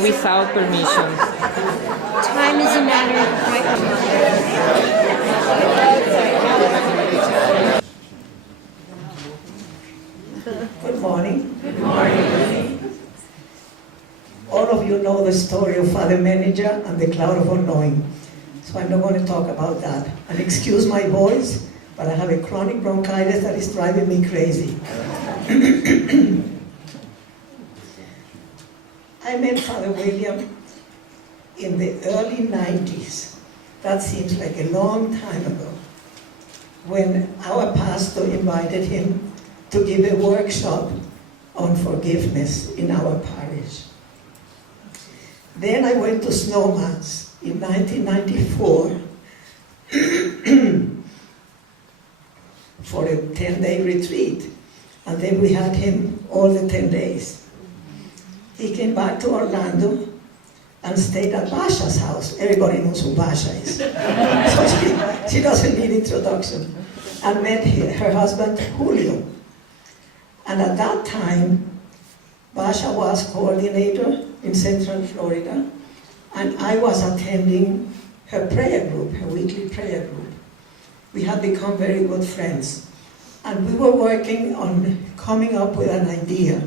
without permission. Time is a matter of right. Good morning. Good morning. All of you know the story of Father Meninger and the cloud of unknowing. So I'm not going to talk about that. And excuse my voice, but I have a chronic bronchitis that is driving me crazy. I met Father William in the early 90s. That seems like a long time ago, when our pastor invited him to give a workshop on forgiveness in our parish. Then I went to Snowman's in 1994 for a 10-day retreat, and then we had him all the 10 days. He came back to Orlando and stayed at Basha's house. Everybody knows who Basha is. So she doesn't need introduction. And met her husband, Julio. And at that time, Basha was coordinator in Central Florida, and I was attending her prayer group, her weekly prayer group. We had become very good friends. And we were working on coming up with an idea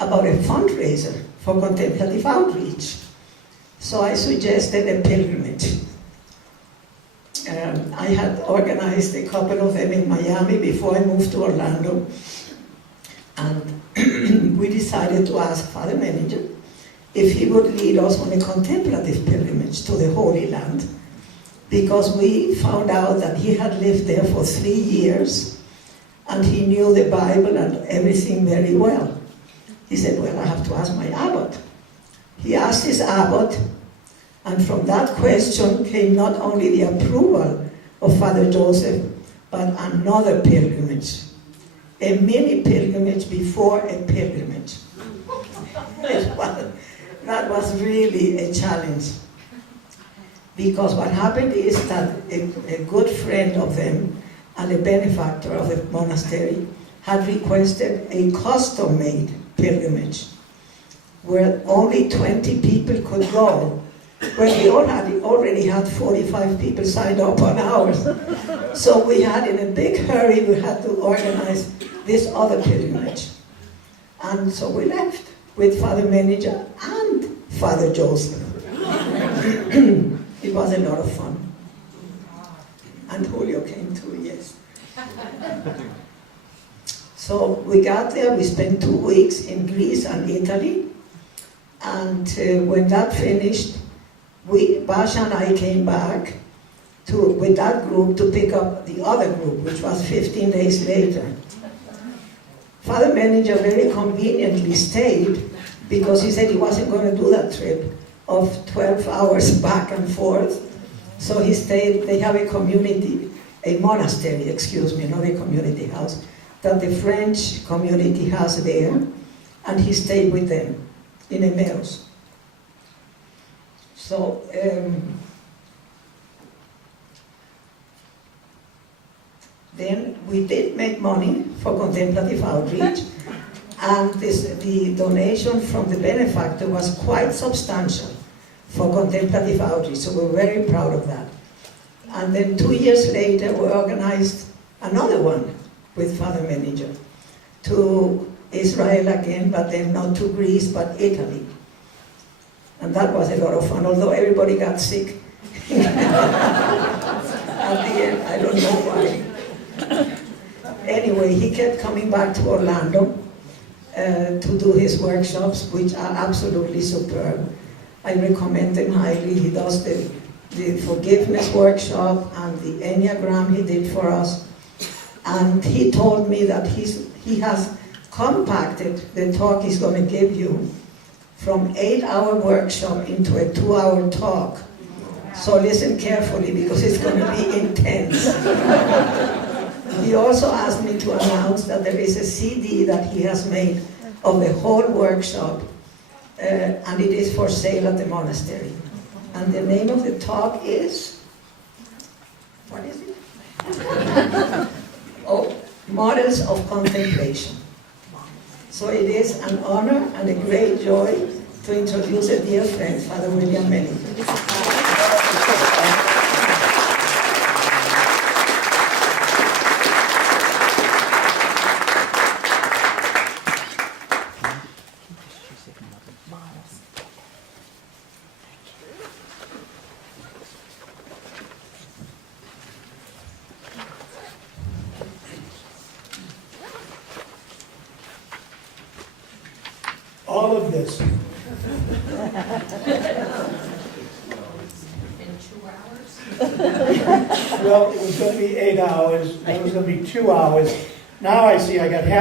about a fundraiser for contemplative outreach. So I suggested a pilgrimage. I had organized a couple of them in Miami before I moved to Orlando. And we decided to ask Father Meninger if he would lead us on a contemplative pilgrimage to the Holy Land, because we found out that he had lived there for 3 years and he knew the Bible and everything very well. He said, well, I have to ask my abbot. He asked his abbot, and from that question came not only the approval of Father Joseph, but another pilgrimage. A mini pilgrimage before a pilgrimage. That was really a challenge. Because what happened is that a good friend of them and a benefactor of the monastery had requested a custom-made pilgrimage where only 20 people could go, when we already had 45 people signed up on ours. So we had, in a big hurry, we had to organize this other pilgrimage. And so we left with Father Meninger and Father Joseph. It was a lot of fun. And Julio came too, yes. So we got there, we spent 2 weeks in Greece and Italy. And when that finished, Basha and I came back with that group to pick up the other group, which was 15 days later. Father Meninger very conveniently stayed, because he said he wasn't going to do that trip of 12 hours back and forth. So he stayed. They have a monastery, not a community house, that the French community has there, and he stayed with them in Emmaus. So then we did make money for contemplative outreach, and the donation from the benefactor was quite substantial for contemplative outreach, so we're very proud of that. And then 2 years later, we organized another one with Father Meninger to Israel again, but then not to Greece, but Italy. And that was a lot of fun, although everybody got sick. At the end, I don't know why. Anyway, he kept coming back to Orlando to do his workshops, which are absolutely superb. I recommend them highly. He does the forgiveness workshop and the Enneagram he did for us. And he told me that he has compacted the talk he's going to give you from 8-hour workshop into a 2-hour talk. So listen carefully, because it's going to be intense. He also asked me to announce that there is a CD that he has made of the whole workshop, and it is for sale at the monastery. And the name of the talk is, what is it? Models of Contemplation. So it is an honor and a great joy to introduce a dear friend, Father William Meninger. All of this. In 2 hours? Well, it was going to be 8 hours, then it was going to be 2 hours. Now I see I got half